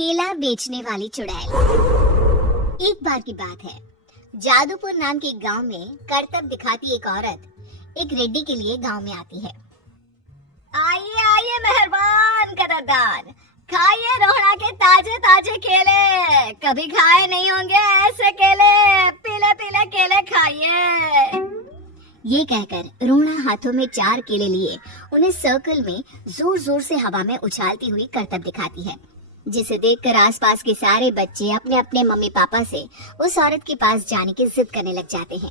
केला बेचने वाली चुड़ैल। एक बार की बात है, जादूपुर नाम के एक गांव में करतब दिखाती एक औरत एक रेड्डी के लिए गांव में आती है। आइए आइए मेहरबान कदरदान, खाइए रोहड़ा के ताजे ताजे केले, कभी खाए नहीं होंगे ऐसे केले, पीले पीले केले खाइए। ये कहकर रोहड़ा हाथों में 4 केले लिए उन्हें सर्कल में जोर जोर से हवा में उछालती हुई करतब दिखाती है, जिसे देखकर आसपास के सारे बच्चे अपने अपने मम्मी पापा से उस औरत के पास जाने की जिद करने लग जाते हैं।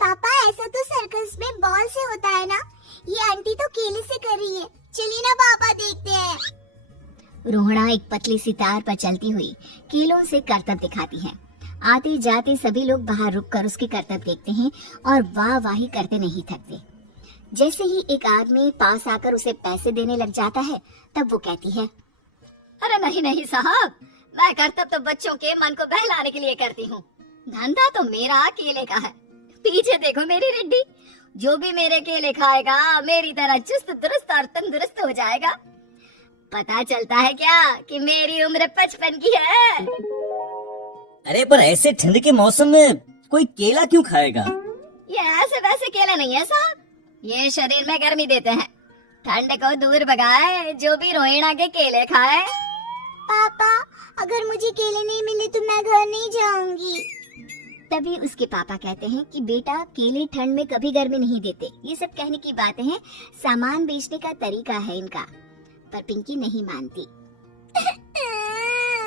पापा, ऐसा तो सर्कस में बॉल से होता है ना, ये आंटी तो केले से कर रही है, चलिए ना पापा देखते हैं। रोहड़ा एक पतली सी तार पर चलती हुई केलों से करतब दिखाती है। आते जाते सभी लोग बाहर रुककर उसकी करतब देखते हैं और वाह वाही करते नहीं थकते। जैसे ही एक आदमी पास आकर उसे पैसे देने लग जाता है, तब वो कहती है, अरे नहीं नहीं साहब, मैं करतब तो बच्चों के मन को बहलाने के लिए करती हूँ, धंधा तो मेरा केले का है। पीछे देखो मेरी रेड्डी, जो भी मेरे केले खाएगा मेरी तरह चुस्त दुरुस्त और तंदुरुस्त हो जाएगा। पता चलता है क्या कि मेरी उम्र 55 की है। अरे पर ऐसे ठंड के मौसम में कोई केला क्यों खाएगा? ये ऐसे वैसे केले नहीं है साहब, ये शरीर में गर्मी देते हैं, ठंड को दूर भगाए, जो भी रोहिणा के केले खाए। पापा, अगर मुझे केले नहीं मिले तो मैं घर नहीं जाऊंगी। तभी उसके पापा कहते हैं कि बेटा, केले ठंड में कभी गर्मी नहीं देते, ये सब कहने की बातें हैं, सामान बेचने का तरीका है इनका। पर पिंकी नहीं मानती।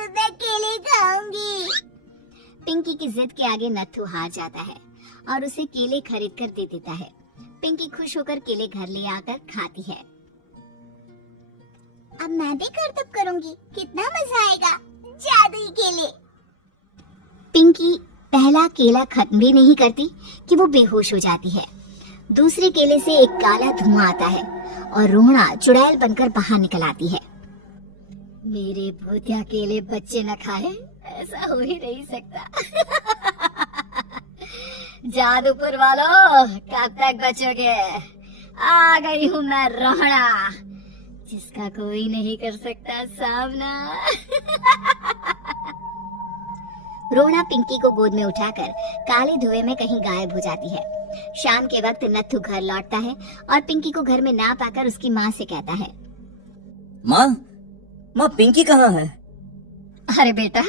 मैं केले खाऊंगी। पिंकी की जिद के आगे नत्थू हार जाता है और उसे केले खरीद कर दे देता है। पिंकी खुश होकर केले घर ले आकर खाती है। अब मैं भी करतब करूंगी, कितना मजा आएगा, जादुई केले। पिंकी पहला केला खत्म भी नहीं करती कि वो बेहोश हो जाती है। दूसरे केले से एक काला धुआं आता है और रोहड़ा चुड़ैल बनकर बाहर निकल आती है। मेरे भूतिया केले बच्चे न खाए, ऐसा हो ही नहीं सकता। जादूपुर वालों, कब तक बचोगे? आ गई हूँ मैं रोहड़ा, जिसका कोई नहीं कर सकता सामना। रोहड़ा पिंकी को गोद में उठाकर काले धुएं में कहीं गायब हो जाती है। शाम के वक्त नत्थू घर लौटता है और पिंकी को घर में ना पाकर उसकी माँ से कहता है, माँ पिंकी कहाँ है? अरे बेटा,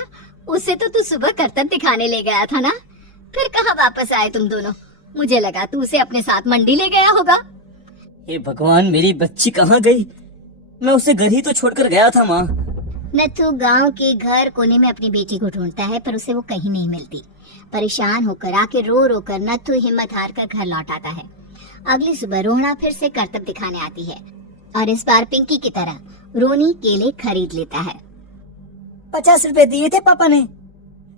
उसे तो तू सुबह करतब दिखाने ले गया था ना, फिर कहाँ वापस आए तुम दोनों? मुझे लगा तू उसे अपने साथ मंडी ले गया होगा। हे भगवान, मेरी बच्ची कहाँ गई? मैं उसे घर ही तो छोड़कर गया था माँ। नत्थू गांव के घर कोने में अपनी बेटी को ढूंढता है, पर उसे वो कहीं नहीं मिलती। परेशान होकर आके रो रो कर नत्थू हिम्मत हार कर घर लौट आता है। अगली सुबह रोहड़ा फिर से करतब दिखाने आती है और इस बार पिंकी की तरह रोनी केले खरीद लेता है। 50 रुपए दिए थे पापा ने,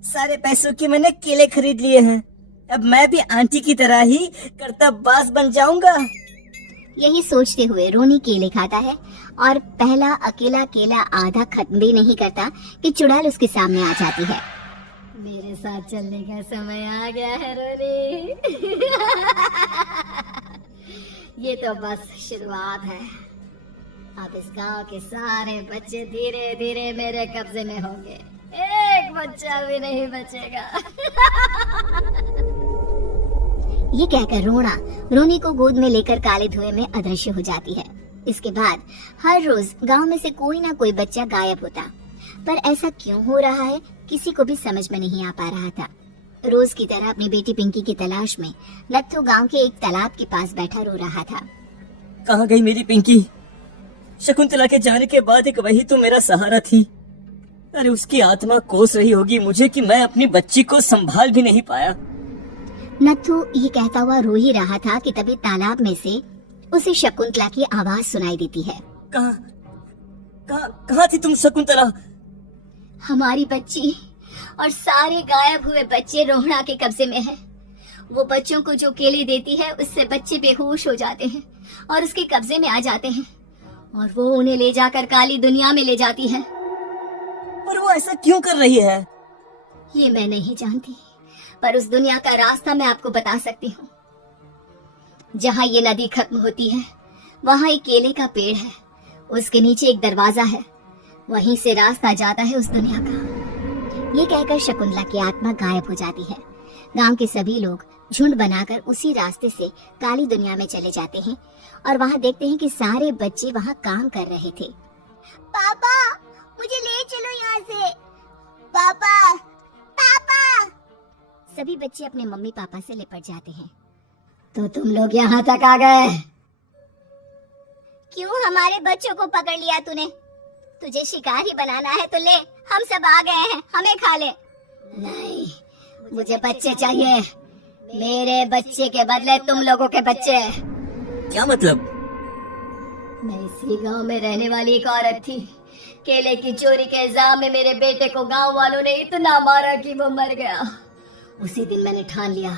सारे पैसों के मैंने केले खरीद लिए हैं। अब मैं भी आंटी की तरह ही करतबबाज बन जाऊंगा। यही सोचते हुए रोनी केले खाता है और पहला अकेला केला आधा खत्म भी नहीं करता कि चुड़ैल उसके सामने आ जाती है। मेरे साथ चलने का समय आ गया है रोनी। ये तो बस शुरुआत है, अब इस गांव के सारे बच्चे धीरे धीरे मेरे कब्जे में होंगे, एक बच्चा भी नहीं बचेगा। ये कहकर रोना रोनी को गोद में लेकर काले धुएं में अदृश्य हो जाती है। इसके बाद हर रोज गांव में से कोई ना कोई बच्चा गायब होता, पर ऐसा क्यों हो रहा है किसी को भी समझ में नहीं आ पा रहा था। रोज की तरह अपनी बेटी पिंकी की तलाश में नत्थू गांव के एक तालाब के पास बैठा रो रहा था। कहाँ गई मेरी पिंकी? शकुंतला के जाने के बाद एक वही तो मेरा सहारा थी। अरे उसकी आत्मा कोस रही होगी मुझे कि मैं अपनी बच्ची को संभाल भी नहीं पाया। नत्थू ये कहता हुआ रो ही रहा था कि तभी तालाब में से उसे शकुंतला की आवाज सुनाई देती है। कहाँ थी तुम शकुंतला? हमारी बच्ची और सारे गायब हुए बच्चे रोहड़ा के कब्जे में है। वो बच्चों को जो केले देती है उससे बच्चे बेहोश हो जाते हैं और उसके कब्जे में आ जाते हैं और वो उन्हें ले जाकर काली दुनिया में ले जाती है। पर वो ऐसा क्यों कर रही है? ये मैं नहीं जानती, पर उस दुनिया का रास्ता मैं आपको बता सकती हूँ। जहाँ ये नदी खत्म होती है वहाँ एक केले का पेड़ है, उसके नीचे एक दरवाजा है। वहीं से रास्ता जाता है उस दुनिया का। ये कहकर शकुंतला की आत्मा गायब हो जाती है। गांव के सभी लोग झुंड बनाकर उसी रास्ते से काली दुनिया में चले जाते हैं और वहाँ देखते हैं कि सारे बच्चे वहाँ काम कर रहे थे। पापा, मुझे ले चलो यहाँ से। पापा, पापा। सभी बच्चे अपने मम्मी पापा से लिपट जाते हैं। तो तुम लोग यहाँ तक आ गए? क्यों हमारे बच्चों को पकड़ लिया तूने? तुझे शिकारी बनाना है तो ले, हम सब आ गए हैं, हमें खा ले। नहीं, मुझे बच्चे चाहिए। मेरे बच्चे के बदले तुम लोगों के बच्चे। क्या मतलब? मैं इसी गांव में रहने वाली एक औरत थी। केले की चोरी के इल्जाम में मेरे बेटे को गांव वालों ने इतना मारा कि वो मर गया। उसी दिन मैंने ठान लिया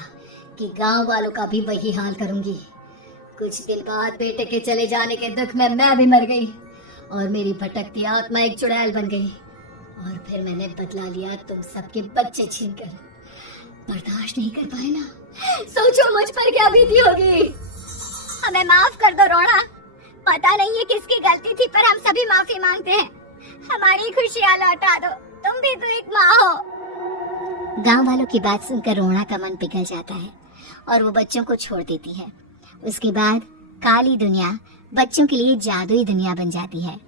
कि गांव वालों का भी वही हाल करूंगी। कुछ दिन बाद बेटे के चले जाने के दुख में मैं भी मर गई और मेरी भटकती आत्मा एक चुड़ैल बन गई। और फिर मैंने बदला लिया तुम सबके बच्चे छीनकर। बर्दाश्त नहीं कर पाए ना? सोचो मुझ पर क्या बीती होगी। हमें माफ कर दो रोना। पता नहीं है किसकी गलती थी, पर हम सभी माफी मांगते हैं। हमारी खुशियाँ लौटा दो, तुम भी तो एक माँ हो। गांव वालों की बात सुनकर रोना का मन पिघल जाता है और वो बच्चों को छोड़ देती है। उसके बाद काली दुनिया बच्चों के लिए जादुई दुनिया बन जाती है।